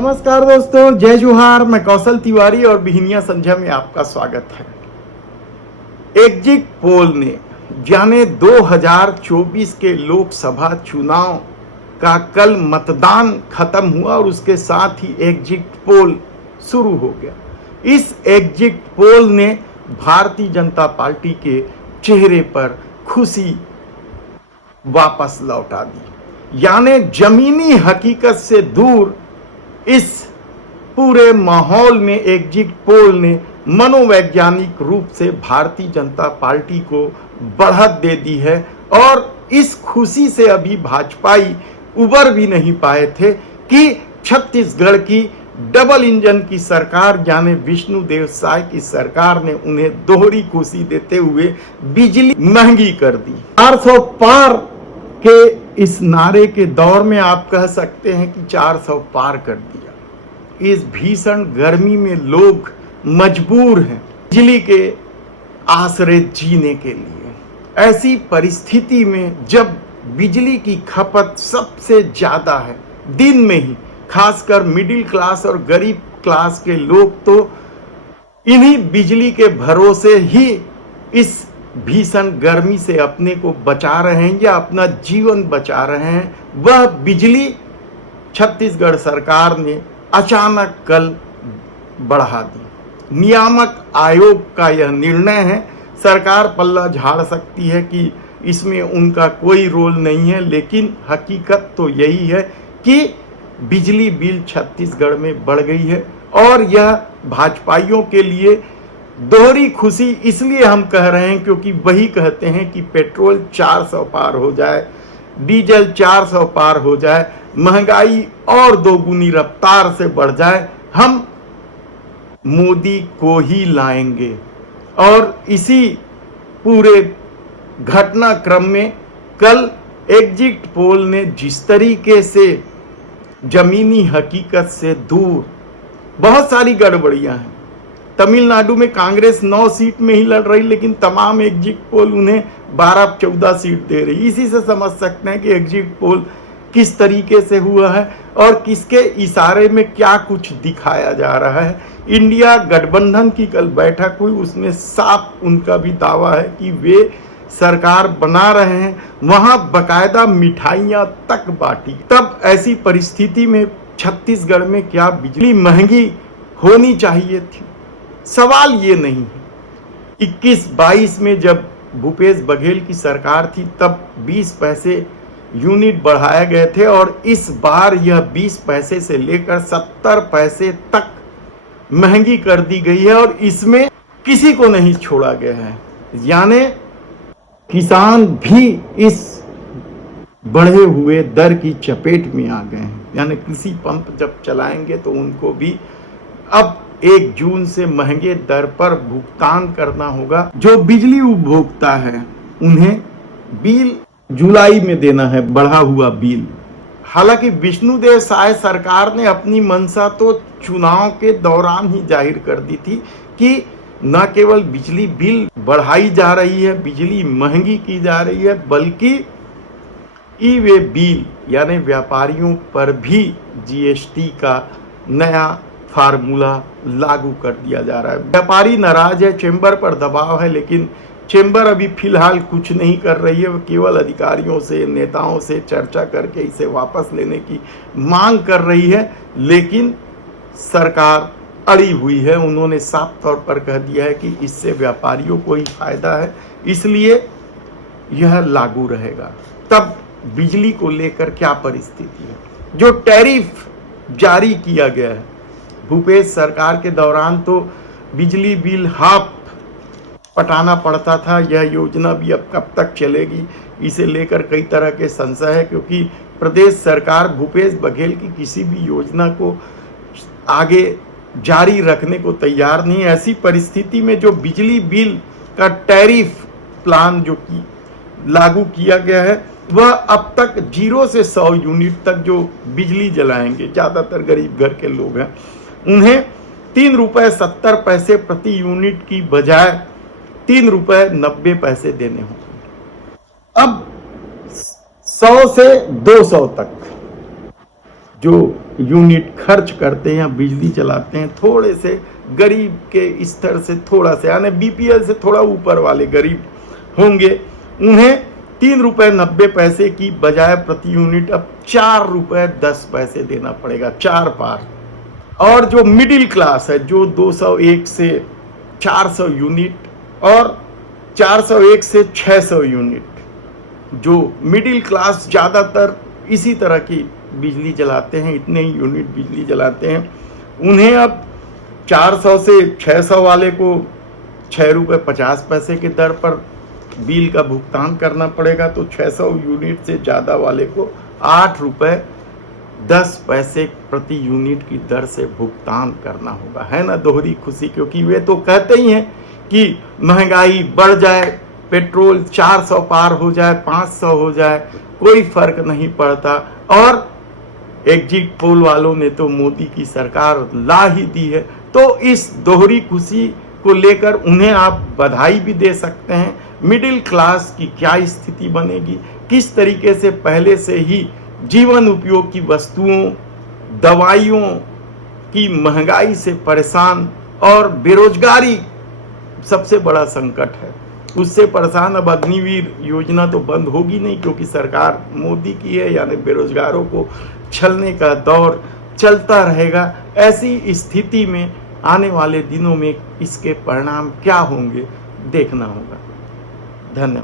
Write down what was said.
नमस्कार दोस्तों, जय जोहार। मैं कौशल तिवारी और बिहनिया संध्या में आपका स्वागत है। एग्जिट पोल ने जाने 2024 के लोकसभा चुनाव का कल मतदान खत्म हुआ और उसके साथ ही एग्जिट पोल शुरू हो गया। इस एग्जिट पोल ने भारतीय जनता पार्टी के चेहरे पर खुशी वापस लौटा दी। यानी जमीनी हकीकत से दूर इस पूरे माहौल में एग्जिट पोल ने मनोवैज्ञानिक रूप से भारतीय जनता पार्टी को बढ़त दे दी है और इस खुशी से अभी भाजपाई उबर भी नहीं पाए थे कि छत्तीसगढ़ की डबल इंजन की सरकार यानी विष्णुदेव साय की सरकार ने उन्हें दोहरी खुशी देते हुए बिजली महंगी कर दी। 400 पार के इस नारे के दौर में आप कह सकते हैं कि 400 पार कर दिया। इस भीषण गर्मी में लोग मजबूर हैं बिजली के आसरे जीने के लिए। ऐसी परिस्थिति में जब बिजली की खपत सबसे ज्यादा है दिन में ही, खासकर मिडिल क्लास और गरीब क्लास के लोग तो इन्हीं बिजली के भरोसे ही इस भीषण गर्मी से अपने को बचा रहे हैं या अपना जीवन बचा रहे हैं। वह बिजली छत्तीसगढ़ सरकार ने अचानक कल बढ़ा दी। नियामक आयोग का यह निर्णय है। सरकार पल्ला झाड़ सकती है कि इसमें उनका कोई रोल नहीं है, लेकिन हकीकत तो यही है कि बिजली बिल छत्तीसगढ़ में बढ़ गई है और यह भाजपाइयों के लिए दोहरी खुशी इसलिए हम कह रहे हैं क्योंकि वही कहते हैं कि पेट्रोल 400 पार हो जाए, डीजल 400 पार हो जाए, महंगाई और दोगुनी रफ्तार से बढ़ जाए, हम मोदी को ही लाएंगे। और इसी पूरे घटनाक्रम में कल एग्जिट पोल ने जिस तरीके से जमीनी हकीकत से दूर बहुत सारी गड़बड़ियां हैं। तमिलनाडु में कांग्रेस 9 सीट में ही लड़ रही, लेकिन तमाम एग्जिट पोल उन्हें 12-14 सीट दे रही। इसी से समझ सकते हैं कि एग्जिट पोल किस तरीके से हुआ है और किसके इशारे में क्या कुछ दिखाया जा रहा है। इंडिया गठबंधन की कल बैठक हुई, उसमें साफ उनका भी दावा है कि वे सरकार बना रहे हैं। वहां बकायदा मिठाइयां तक बांटी। तब ऐसी परिस्थिति में छत्तीसगढ़ में क्या बिजली महंगी होनी चाहिए थी? सवाल ये नहीं है। 21-22 में जब भूपेश बघेल की सरकार थी तब 20 पैसे यूनिट बढ़ाए गए थे और इस बार यह 20 पैसे से लेकर 70 पैसे तक महंगी कर दी गई है और इसमें किसी को नहीं छोड़ा गया है। यानी किसान भी इस बढ़े हुए दर की चपेट में आ गए हैं। यानी कृषि पंप जब चलाएंगे तो उनको भी अब 1 जून से महंगे दर पर भुगतान करना होगा। जो बिजली उपभोक्ता है उन्हें बिल जुलाई में देना है, बढ़ा हुआ बिल। हालांकि विष्णुदेव साय सरकार ने अपनी मंशा तो चुनाव के दौरान ही जाहिर कर दी थी कि न केवल बिजली बिल बढ़ाई जा रही है, बिजली महंगी की जा रही है, बल्कि ई वे बिल यानी व्यापारियों पर भी जीएसटी का नया फार्मूला लागू कर दिया जा रहा है। व्यापारी नाराज है, चेंबर पर दबाव है, लेकिन चेंबर अभी फिलहाल कुछ नहीं कर रही है। वो केवल अधिकारियों से, नेताओं से चर्चा करके इसे वापस लेने की मांग कर रही है, लेकिन सरकार अड़ी हुई है। उन्होंने साफ तौर पर कह दिया है कि इससे व्यापारियों को ही फायदा है, इसलिए यह लागू रहेगा। तब बिजली को लेकर क्या परिस्थिति है? जो टैरिफ जारी किया गया है भूपेश सरकार के दौरान, तो बिजली बिल हाफ पटाना पड़ता था। यह योजना भी अब कब तक चलेगी, इसे लेकर कई तरह के संशय है, क्योंकि प्रदेश सरकार भूपेश बघेल की किसी भी योजना को आगे जारी रखने को तैयार नहीं है। ऐसी परिस्थिति में जो बिजली बिल का टैरिफ प्लान जो कि लागू किया गया है, वह अब तक 0 से 100 यूनिट तक जो बिजली जलाएंगे, ज़्यादातर गरीब घर के लोग हैं, उन्हें 3 रुपये 70 पैसे प्रति यूनिट की बजाय 3 रुपये 90 पैसे देने होंगे। अब 100 से 200 तक जो यूनिट खर्च करते हैं, बिजली जलाते हैं, थोड़े से गरीब के स्तर से थोड़ा से, यानी बीपीएल से थोड़ा ऊपर वाले गरीब होंगे, उन्हें 3.90 रुपये की बजाय प्रति यूनिट अब 4.10 रुपये देना पड़ेगा, 4 पार। और जो मिडिल क्लास है, जो 201 से 400 यूनिट और 401 से 600 यूनिट, जो मिडिल क्लास ज़्यादातर इसी तरह की बिजली जलाते हैं, इतने ही यूनिट बिजली जलाते हैं, उन्हें अब 400 से 600 वाले को 6.50 रुपये की दर पर बिल का भुगतान करना पड़ेगा, तो 600 यूनिट से ज़्यादा वाले को 8.10 रुपये प्रति यूनिट की दर से भुगतान करना होगा। है ना दोहरी खुशी, क्योंकि वे तो कहते ही हैं कि महंगाई बढ़ जाए, पेट्रोल 400 पार हो जाए, 500 हो जाए, कोई फर्क नहीं पड़ता। और एग्जिट पोल वालों ने तो मोदी की सरकार ला ही दी है। तो इस दोहरी खुशी को लेकर उन्हें आप बधाई भी दे सकते हैं। मिडिल क्लास की क्या स्थिति बनेगी, किस तरीके से पहले से ही जीवन उपयोग की वस्तुओं, दवाइयों की महंगाई से परेशान और बेरोजगारी सबसे बड़ा संकट है, उससे परेशान। अब अग्निवीर योजना तो बंद होगी नहीं, क्योंकि सरकार मोदी की है, यानी बेरोजगारों को छलने का दौर चलता रहेगा। ऐसी स्थिति में आने वाले दिनों में इसके परिणाम क्या होंगे देखना होगा। धन्यवाद।